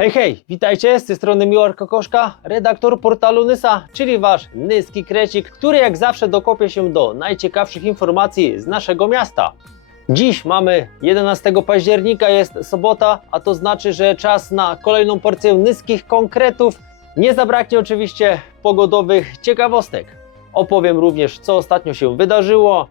Hej, hej, witajcie, z tej strony Miłar Kokoszka, redaktor portalu Nysa, czyli wasz nyski krecik, który jak zawsze dokopie się do najciekawszych informacji z naszego miasta. Dziś mamy 11 października, jest sobota, a to znaczy, że czas na kolejną porcję nyskich konkretów. Nie zabraknie oczywiście pogodowych ciekawostek. Opowiem również, co ostatnio się wydarzyło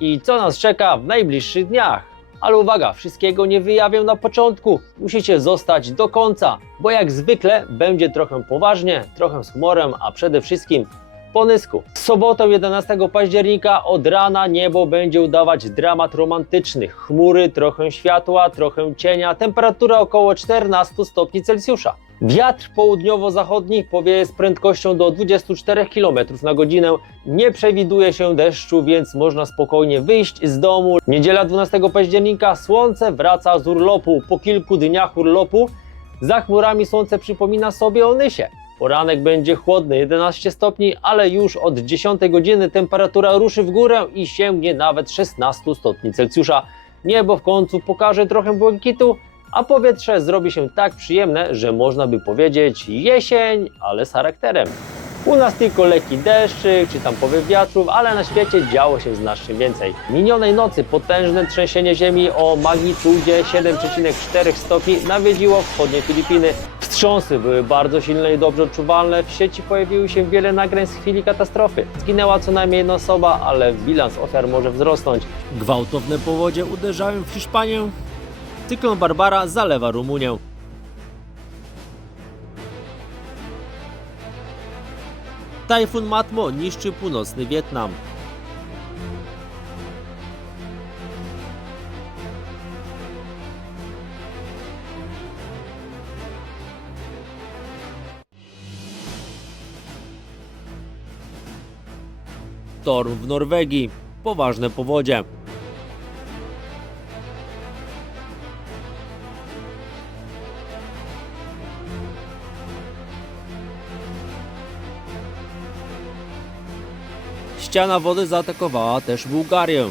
i co nas czeka w najbliższych dniach. Ale uwaga, wszystkiego nie wyjawię na początku. Musicie zostać do końca, bo jak zwykle będzie trochę poważnie, trochę z humorem, a przede wszystkim po nysku. W sobotę 11 października od rana niebo będzie udawać dramat romantyczny. Chmury, trochę światła, trochę cienia, temperatura około 14 stopni Celsjusza. Wiatr południowo-zachodni powieje z prędkością do 24 km na godzinę. Nie przewiduje się deszczu, więc można spokojnie wyjść z domu. Niedziela 12 października słońce wraca z urlopu. Po kilku dniach urlopu za chmurami słońce przypomina sobie o Nysie. Poranek będzie chłodny 11 stopni, ale już od 10 godziny temperatura ruszy w górę i sięgnie nawet 16 stopni Celsjusza. Niebo w końcu pokaże trochę błękitu, a powietrze zrobi się tak przyjemne, że można by powiedzieć jesień, ale z charakterem. U nas tylko lekki deszczyk, czy tam powiew wiatrów, ale na świecie działo się znacznie więcej. Minionej nocy potężne trzęsienie ziemi o magnitudzie 7,4 stopni nawiedziło wschodnie Filipiny. Wstrząsy były bardzo silne i dobrze odczuwalne. W sieci pojawiły się wiele nagrań z chwili katastrofy. Zginęła co najmniej jedna osoba, ale bilans ofiar może wzrosnąć. Gwałtowne powodzie uderzają w Hiszpanię. Cyklon Barbara zalewa Rumunię. Tajfun Matmo niszczy północny Wietnam. Storm w Norwegii. Poważne powodzie. Ściana wody zaatakowała też Bułgarię.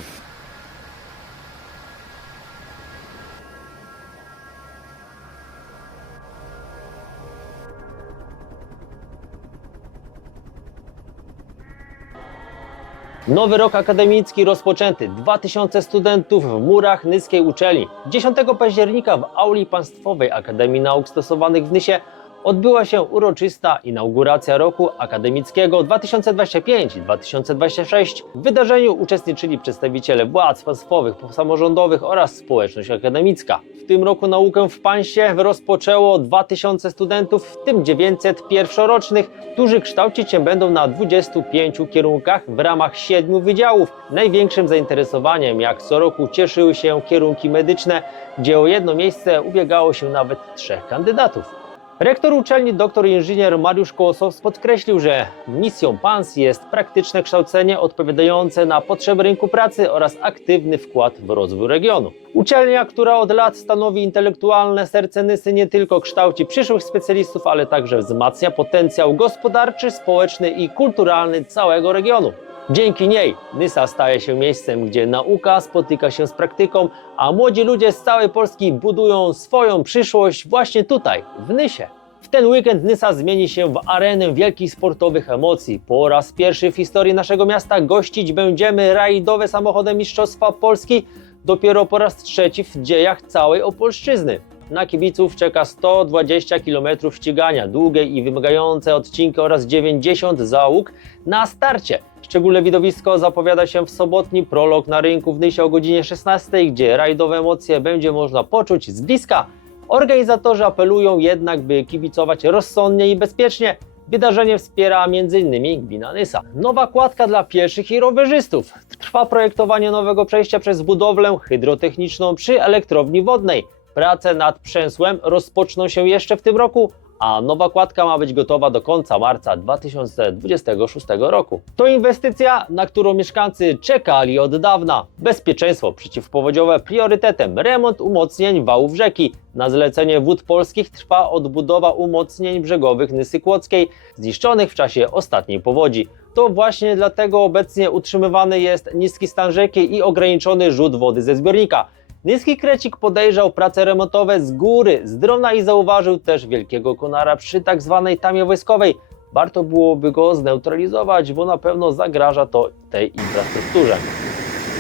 Nowy rok akademicki rozpoczęty. 2000 studentów w murach Nyskiej Uczelni. 10 października w auli Państwowej Akademii Nauk Stosowanych w Nysie odbyła się uroczysta inauguracja roku akademickiego 2025-2026. W wydarzeniu uczestniczyli przedstawiciele władz państwowych, samorządowych oraz społeczność akademicka. W tym roku naukę w Państwie rozpoczęło 2000 studentów, w tym 900 pierwszorocznych, którzy kształcić się będą na 25 kierunkach w ramach 7 wydziałów. Największym zainteresowaniem, jak co roku, cieszyły się kierunki medyczne, gdzie o jedno miejsce ubiegało się nawet trzech kandydatów. Rektor uczelni dr inżynier Mariusz Kołosow podkreślił, że misją PANS jest praktyczne kształcenie odpowiadające na potrzeby rynku pracy oraz aktywny wkład w rozwój regionu. Uczelnia, która od lat stanowi intelektualne serce Nysy, nie tylko kształci przyszłych specjalistów, ale także wzmacnia potencjał gospodarczy, społeczny i kulturalny całego regionu. Dzięki niej Nysa staje się miejscem, gdzie nauka spotyka się z praktyką, a młodzi ludzie z całej Polski budują swoją przyszłość właśnie tutaj, w Nysie. W ten weekend Nysa zmieni się w arenę wielkich sportowych emocji. Po raz pierwszy w historii naszego miasta gościć będziemy rajdowe samochody Mistrzostwa Polski, dopiero po raz trzeci w dziejach całej Opolszczyzny. Na kibiców czeka 120 km ścigania, długie i wymagające odcinki oraz 90 załóg na starcie. Szczególne widowisko zapowiada się w sobotni prolog na rynku w Nysie o godzinie 16, gdzie rajdowe emocje będzie można poczuć z bliska. Organizatorzy apelują jednak, by kibicować rozsądnie i bezpiecznie. Wydarzenie wspiera m.in. gmina Nysa. Nowa kładka dla pieszych i rowerzystów. Trwa projektowanie nowego przejścia przez budowlę hydrotechniczną przy elektrowni wodnej. Prace nad przęsłem rozpoczną się jeszcze w tym roku, a nowa kładka ma być gotowa do końca marca 2026 roku. To inwestycja, na którą mieszkańcy czekali od dawna. Bezpieczeństwo przeciwpowodziowe priorytetem, remont umocnień wałów rzeki. Na zlecenie Wód Polskich trwa odbudowa umocnień brzegowych Nysy Kłodzkiej, zniszczonych w czasie ostatniej powodzi. To właśnie dlatego obecnie utrzymywany jest niski stan rzeki i ograniczony rzut wody ze zbiornika. Niski Krecik podejrzał prace remontowe z góry, z drona i zauważył też wielkiego konara przy tak zwanej tamie wojskowej. Warto byłoby go zneutralizować, bo na pewno zagraża to tej infrastrukturze.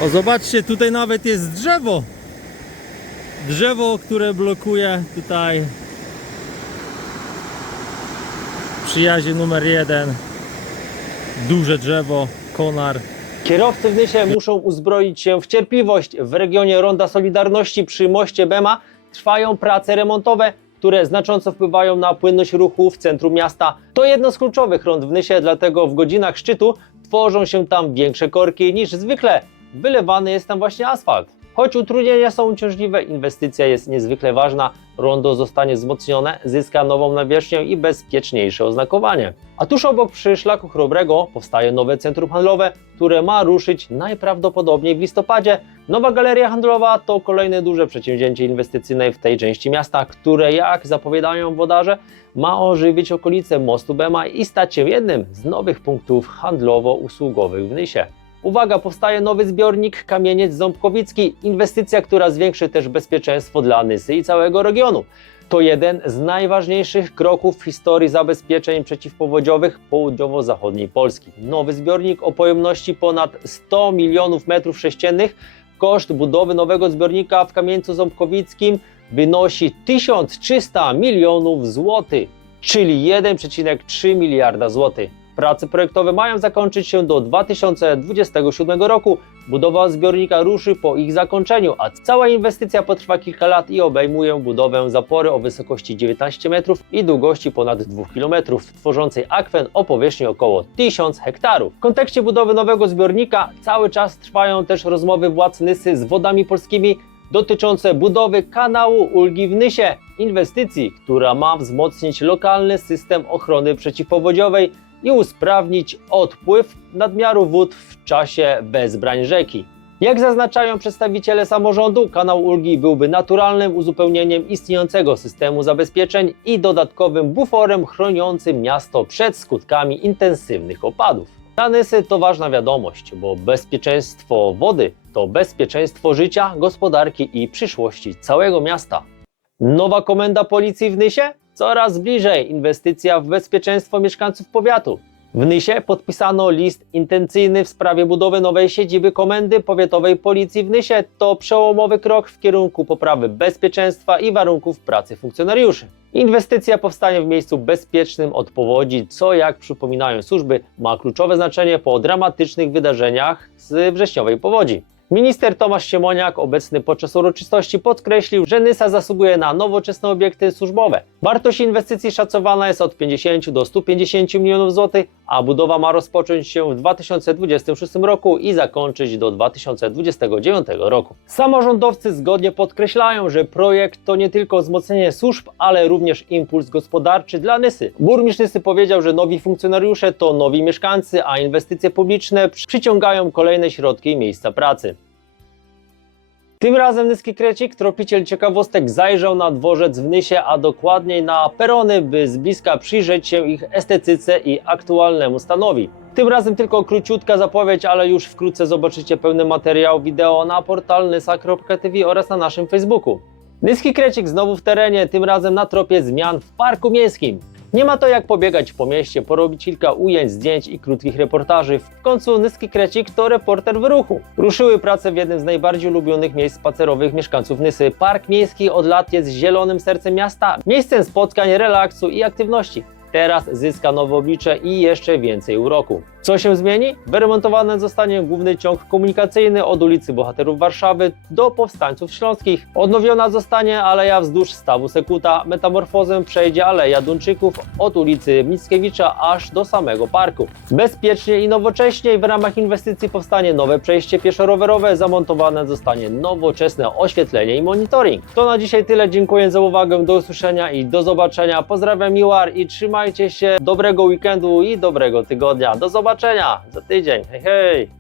O, zobaczcie, tutaj nawet jest drzewo. Drzewo, które blokuje tutaj przyjazie numer jeden. Duże drzewo, konar. Kierowcy w Nysie muszą uzbroić się w cierpliwość. W regionie Ronda Solidarności przy moście Bema trwają prace remontowe, które znacząco wpływają na płynność ruchu w centrum miasta. To jedno z kluczowych rond w Nysie, dlatego w godzinach szczytu tworzą się tam większe korki niż zwykle. Wylewany jest tam właśnie asfalt. Choć utrudnienia są uciążliwe, inwestycja jest niezwykle ważna. Rondo zostanie wzmocnione, zyska nową nawierzchnię i bezpieczniejsze oznakowanie. A tuż obok przy szlaku Chrobrego powstaje nowe centrum handlowe, które ma ruszyć najprawdopodobniej w listopadzie. Nowa galeria handlowa to kolejne duże przedsięwzięcie inwestycyjne w tej części miasta, które jak zapowiadają wodarze ma ożywić okolice mostu Bema i stać się jednym z nowych punktów handlowo-usługowych w Nysie. Uwaga, powstaje nowy zbiornik Kamieniec Ząbkowicki, inwestycja, która zwiększy też bezpieczeństwo dla Nysy i całego regionu. To jeden z najważniejszych kroków w historii zabezpieczeń przeciwpowodziowych południowo-zachodniej Polski. Nowy zbiornik o pojemności ponad 100 milionów metrów sześciennych. Koszt budowy nowego zbiornika w Kamieńcu Ząbkowickim wynosi 1300 milionów złotych, czyli 1,3 miliarda złotych. Prace projektowe mają zakończyć się do 2027 roku. Budowa zbiornika ruszy po ich zakończeniu, a cała inwestycja potrwa kilka lat i obejmuje budowę zapory o wysokości 19 metrów i długości ponad 2 km, tworzącej akwen o powierzchni około 1000 hektarów. W kontekście budowy nowego zbiornika cały czas trwają też rozmowy władz Nysy z wodami polskimi dotyczące budowy kanału Ulgi w Nysie, inwestycji, która ma wzmocnić lokalny system ochrony przeciwpowodziowej i usprawnić odpływ nadmiaru wód w czasie bezbrań rzeki. Jak zaznaczają przedstawiciele samorządu, kanał Ulgi byłby naturalnym uzupełnieniem istniejącego systemu zabezpieczeń i dodatkowym buforem chroniącym miasto przed skutkami intensywnych opadów. Dla Nysy to ważna wiadomość, bo bezpieczeństwo wody to bezpieczeństwo życia, gospodarki i przyszłości całego miasta. Nowa komenda policji w Nysie? Coraz bliżej inwestycja w bezpieczeństwo mieszkańców powiatu. W Nysie podpisano list intencyjny w sprawie budowy nowej siedziby Komendy Powiatowej Policji w Nysie. To przełomowy krok w kierunku poprawy bezpieczeństwa i warunków pracy funkcjonariuszy. Inwestycja powstanie w miejscu bezpiecznym od powodzi, co jak przypominają służby ma kluczowe znaczenie po dramatycznych wydarzeniach z wrześniowej powodzi. Minister Tomasz Siemoniak, obecny podczas uroczystości, podkreślił, że Nysa zasługuje na nowoczesne obiekty służbowe. Wartość inwestycji szacowana jest od 50 do 150 milionów złotych, a budowa ma rozpocząć się w 2026 roku i zakończyć do 2029 roku. Samorządowcy zgodnie podkreślają, że projekt to nie tylko wzmocnienie służb, ale również impuls gospodarczy dla Nysy. Burmistrz Nysy powiedział, że nowi funkcjonariusze to nowi mieszkańcy, a inwestycje publiczne przyciągają kolejne środki i miejsca pracy. Tym razem Nyski Krecik, tropiciel ciekawostek, zajrzał na dworzec w Nysie, a dokładniej na perony, by z bliska przyjrzeć się ich estetyce i aktualnemu stanowi. Tym razem tylko króciutka zapowiedź, ale już wkrótce zobaczycie pełny materiał wideo na portal nysa.tv oraz na naszym Facebooku. Nyski Krecik znowu w terenie, tym razem na tropie zmian w Parku Miejskim. Nie ma to jak pobiegać po mieście, porobić kilka ujęć, zdjęć i krótkich reportaży. W końcu Nyski Krecik to reporter w ruchu. Ruszyły prace w jednym z najbardziej ulubionych miejsc spacerowych mieszkańców Nysy. Park Miejski od lat jest zielonym sercem miasta, miejscem spotkań, relaksu i aktywności. Teraz zyska nowe oblicze i jeszcze więcej uroku. Co się zmieni? Wyremontowany zostanie główny ciąg komunikacyjny od ulicy Bohaterów Warszawy do Powstańców Śląskich. Odnowiona zostanie aleja wzdłuż stawu Sekuta. Metamorfozę przejdzie aleja Duńczyków od ulicy Mickiewicza aż do samego parku. Bezpiecznie i nowocześnie w ramach inwestycji powstanie nowe przejście pieszo-rowerowe, zamontowane zostanie nowoczesne oświetlenie i monitoring. To na dzisiaj tyle. Dziękuję za uwagę. Do usłyszenia i do zobaczenia. Pozdrawiam Miłar i trzymajcie się. Dobrego weekendu i dobrego tygodnia. Do zobaczenia za tydzień. Hej, hej!